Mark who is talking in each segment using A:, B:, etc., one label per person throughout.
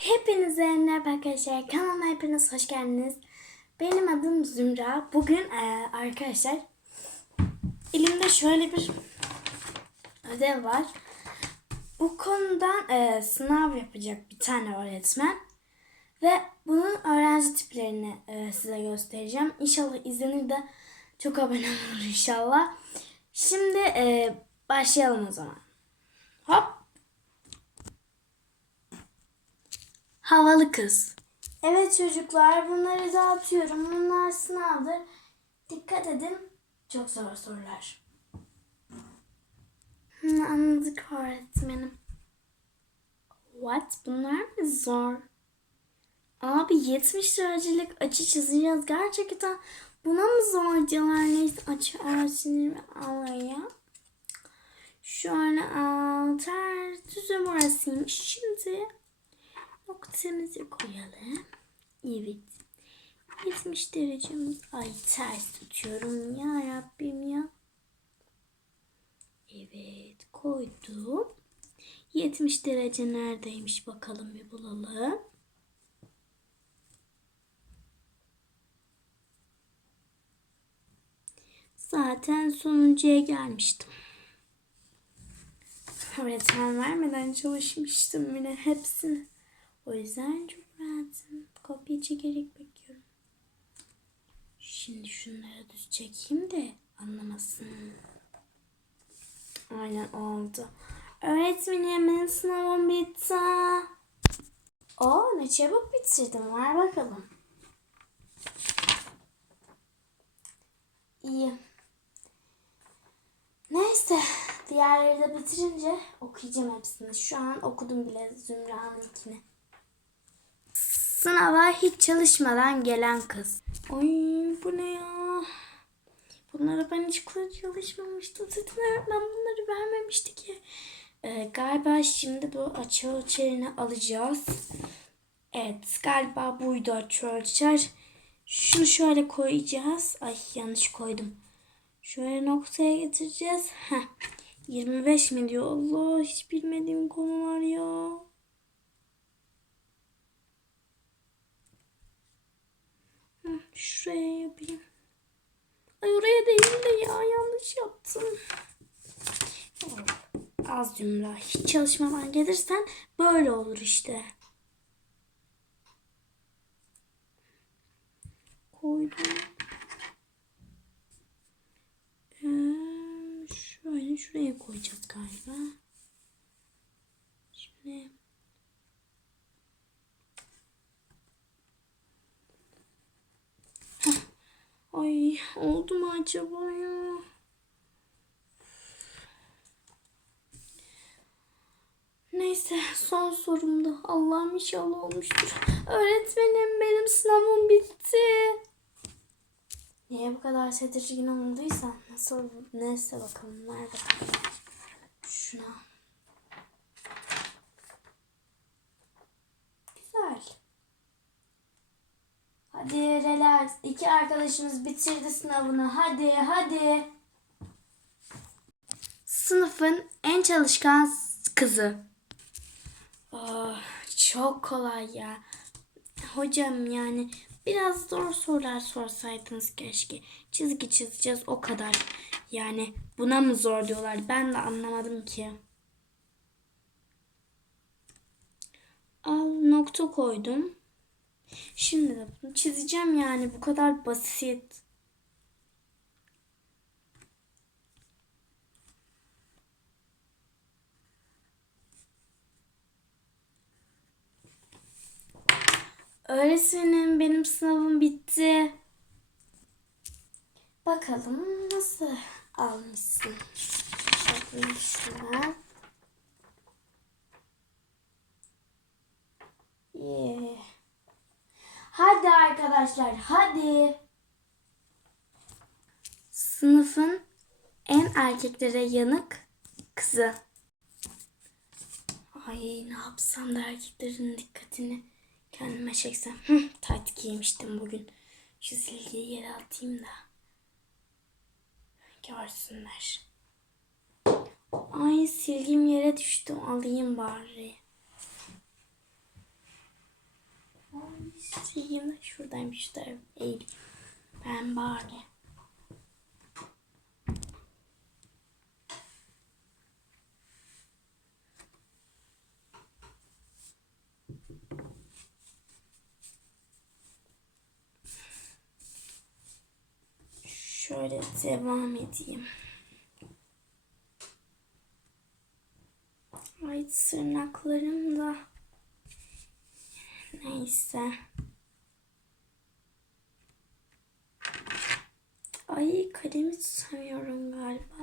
A: Hepinize merhaba arkadaşlar. Kanalıma hepiniz hoş geldiniz. Benim adım Zümra. Bugün eee, arkadaşlar elimde şöyle bir ödev var. Bu konudan eee, sınav yapacak bir tane öğretmen. Ve bunun öğrenci tiplerini eee, size göstereceğim. İnşallah izlenir de çok abone olur inşallah. Şimdi eee, başlayalım o zaman. Hop. Havalı kız. Evet çocuklar bunları dağıtıyorum. Bunlar sınavdır. Dikkat edin. Çok zor sorular. Anladık öğretmenim. What? Bunlar mı zor? Abi 70 derecelik açı çizeceğiz. Gerçekten buna mı zor diyorlar? Neyse açı ölçülerimi alayım. Şöyle al. Ters düzü burasıymış. Şimdi noktamızı koyalım. Evet. 70 derecemiz. Ay ters tutuyorum ya Rabbim ya. Evet koydum. 70 derece neredeymiş bakalım bir bulalım. Zaten sonuncuya gelmiştim. Öğretmen vermeden çalışmıştım yine hepsini. O yüzden çok rahatım. Kopya çekerek bekliyorum. Şimdi şunları düz çekeyim de anlamasın. Aynen oldu. Öğretmenim benim sınavım bitti. Oo ne çabuk bitirdim. Ver bakalım. İyi. Neyse. Diğerleri de bitirince okuyacağım hepsini. Şu an okudum bile Zümra'nınkini. Sınava hiç çalışmadan gelen kız. Ay bu ne ya? Bunlara ben hiç çalışmamıştım. Zaten öğretmen bunları vermemişti ki. Ee, galiba şimdi bu açı ölçerini alacağız. Evet galiba buydu açı ölçer. Şunu şöyle koyacağız. Ay yanlış koydum. Şöyle noktaya getireceğiz. Heh. 25 mi diyor? Allah hiç bilmediğim konular ya. Şuraya yapayım. Ay oraya değil de ya yanlış yaptım. Az cümle. Hiç çalışmadan gelirsen böyle olur işte. Koydum. Ee, şöyle şuraya koyacağız galiba. Şimdi Oldu mu acaba ya? Neyse son sorumda. Allah'ım inşallah olmuştur. Öğretmenim benim sınavım bitti. Niye bu kadar tedirgin olduysa nasıl neyse bakalım ver bakalım. Şuna. Güzel. Hadi relax. İki arkadaşımız bitirdi sınavını. Hadi hadi. Sınıfın en çalışkan kızı. Oh, çok kolay ya. Hocam yani biraz zor sorular sorsaydınız keşke. Çizgi çizeceğiz o kadar. Yani buna mı zor diyorlar ben de anlamadım ki. Al nokta koydum. Şimdi de bunu çizeceğim yani bu kadar basit. Öğretmenim benim sınavım bitti. Bakalım nasıl almışsın. Şöyle şuna. Yeah. Arkadaşlar hadi. Sınıfın en erkeklere yanık kızı. Ay ne yapsam da erkeklerin dikkatini kendime çeksem. Hı, tayt giymiştim bugün. Şu silgiyi yere atayım da. Görsünler. Ay silgim yere düştü. Alayım bari. Yine şuradaymış şu taraf. Eğil. Ben bari. Şöyle devam edeyim. Ay tırnaklarım da. Neyse. Ay kalemi tutamıyorum galiba.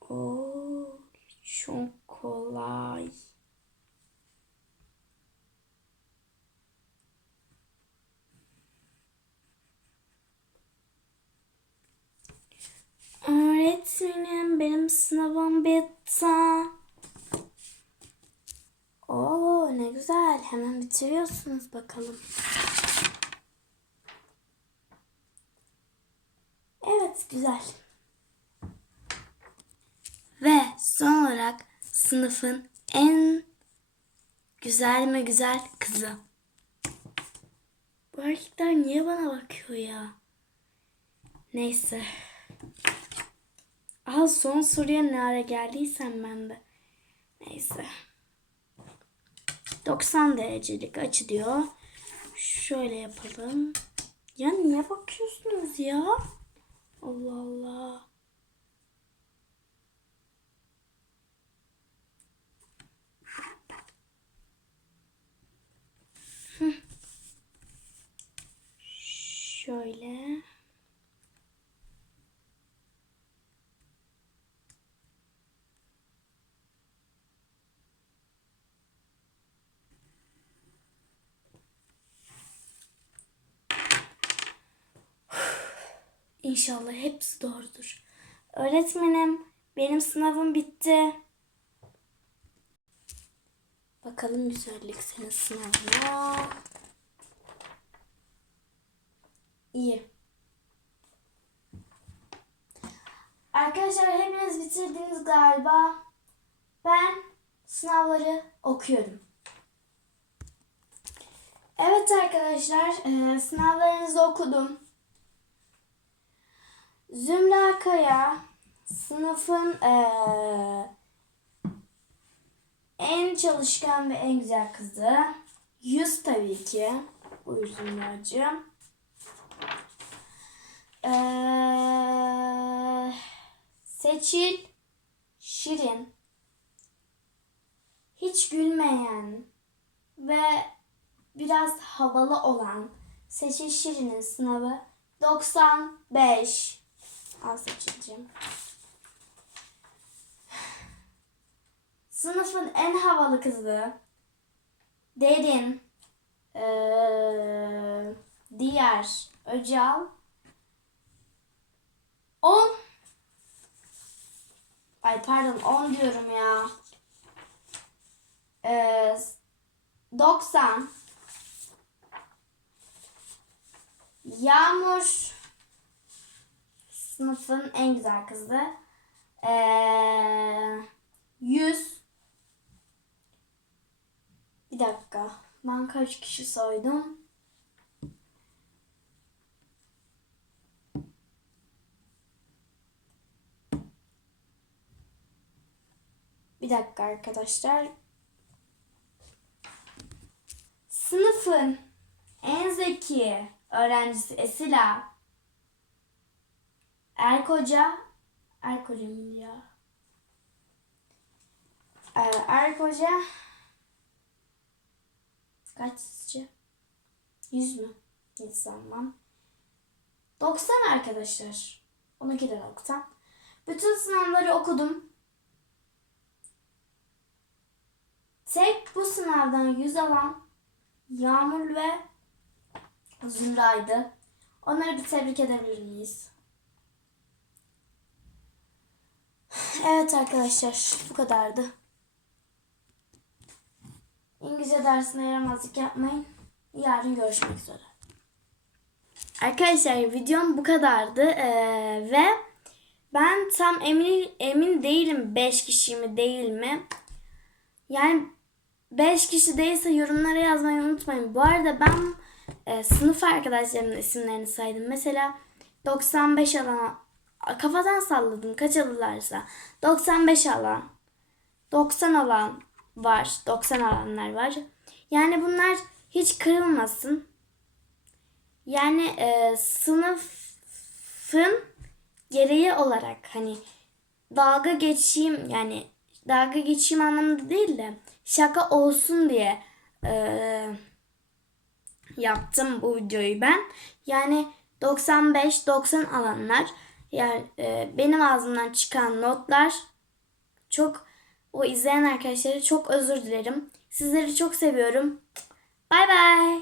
A: Oo, çok kolay. Öğretmenim benim sınavım bitti. Oo ne güzel. Hemen bitiriyorsunuz bakalım. Evet güzel. Ve son olarak sınıfın en güzel mi güzel kızı. Bu erkekler niye bana bakıyor ya? Neyse. Aha son soruya ne ara geldiysem ben de. Neyse. 90 derecelik açı diyor. Şöyle yapalım. Ya niye bakıyorsunuz ya? Allah Allah. Hı. Şöyle. İnşallah hepsi doğrudur. Öğretmenim, benim sınavım bitti. Bakalım güzellik senin sınavına. İyi. Arkadaşlar hepiniz bitirdiniz galiba. Ben sınavları okuyorum. Evet arkadaşlar, e, sınavlarınızı okudum. Zümra Kaya sınıfın eee, en çalışkan ve en güzel kızı. Yüz tabii ki. Buyur Zümracığım. Eee, Seçil Şirin. Hiç gülmeyen ve biraz havalı olan Seçil Şirin'in sınavı 95. Al seçeceğim. Sınıfın en havalı kızı. Derin. Ee, diğer. Öcal. 10. Ay pardon 10 diyorum ya. Ee, 90. Yağmur sınıfın en güzel kızı. Ee, 100 Bir dakika. Ben kaç kişi soydum? Bir dakika arkadaşlar. Sınıfın en zeki öğrencisi Esila Erkoca Erkoca mıydı ya? Ee, Erkoca kaç sizce? 100 mü? Hiç sanmam. 90 arkadaşlar. 12 de 90. Bütün sınavları okudum. Tek bu sınavdan 100 alan Yağmur ve Zümra'ydı. Onları bir tebrik edebilir miyiz? Evet arkadaşlar bu kadardı. İngilizce dersine yaramazlık yapmayın. Yarın görüşmek üzere. Arkadaşlar videom bu kadardı ee, ve Ben tam emin emin değilim 5 kişi mi değil mi. Yani 5 kişi değilse yorumlara yazmayı unutmayın. Bu arada ben e, sınıf arkadaşlarımın isimlerini saydım. Mesela 95 alan kafadan salladım kaç alırlarsa. 95 alan 90 alan var. 90 alanlar var. Yani bunlar hiç kırılmasın. Yani e, sınıfın gereği olarak hani dalga geçeyim yani dalga geçeyim anlamında değil de şaka olsun diye e, yaptım bu videoyu ben. Yani 95-90 alanlar yani e, benim ağzımdan çıkan notlar çok o izleyen arkadaşlara çok özür dilerim. Sizleri çok seviyorum. Bay bay.